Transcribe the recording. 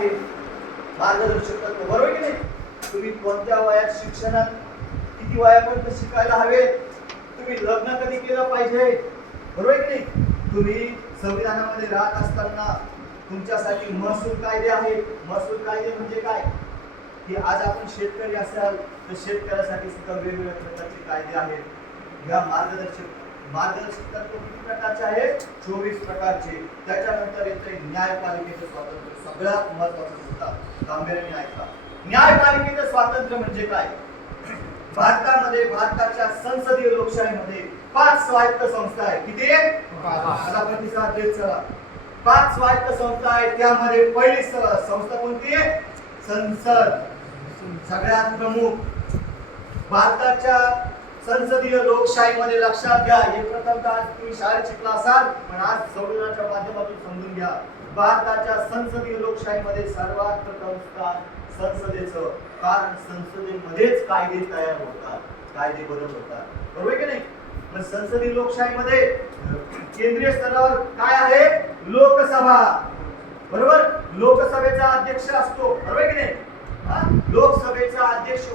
आहे मार्गदर्शक तत्व, बरोबर की नाही? तुम्ही कोणत्या वयात शिक्षणात किती वयापर्यंत शिकायला हवे, तुम्ही लग्न कधी केलं पाहिजे, बरोबर की नाही? तुम्ही संविधानामध्ये राहत असताना तुमच्यासाठी महसूल कायदे आहेत. महसूल कायदे म्हणजे काय की आज आपण शेतकरी असाल तर शेतकऱ्यासाठी सुद्धा वेगवेगळ्या प्रकारचे कायदे आहेत. या मार्गदर्शक तत्व किती प्रकारचे आहेत? 24 प्रकारचे. त्याच्यानंतर येते न्यायपालिकेचं स्वातंत्र्य, सगळ्यात महत्त्वाचा मुद्दा, गांभीर्याने ऐका. न्यायपालिकेचं स्वातंत्र्य म्हणजे काय? भारतामध्ये, भारताच्या संसदीय लोकशाहीमध्ये 5 स्वायत्त संस्था आहेत. किती आहे? आता प्रतिसाद देत चला. 5 स्वायत्त संस्था आहेत. त्यामध्ये पहिली संस्था कोणती आहे? संसद. सगळ्यात प्रमुख. भारताच्या संसदीय लोकशाहीमध्ये लक्षात घ्या, हे प्रथमतः तुम्ही शाळेत शिकला असाल, पण आज संविधानाच्या माध्यमातून समजून घ्या. भारताच्या संसदीय लोकशाहीमध्ये सर्वात प्रथम स्थान संसदेचं, कारण संसदेमध्येच कायदे तयार होतात, कायदे बनत होतात, बरोबर की नाही? पण संसदीय लोकशाहीमध्ये केंद्रीय स्तरावर काय आहे? लोकसभा, बरोबर? लोकसभेचा अध्यक्ष असतो, बरोबर की नाही? लोकसभेचा अध्यक्ष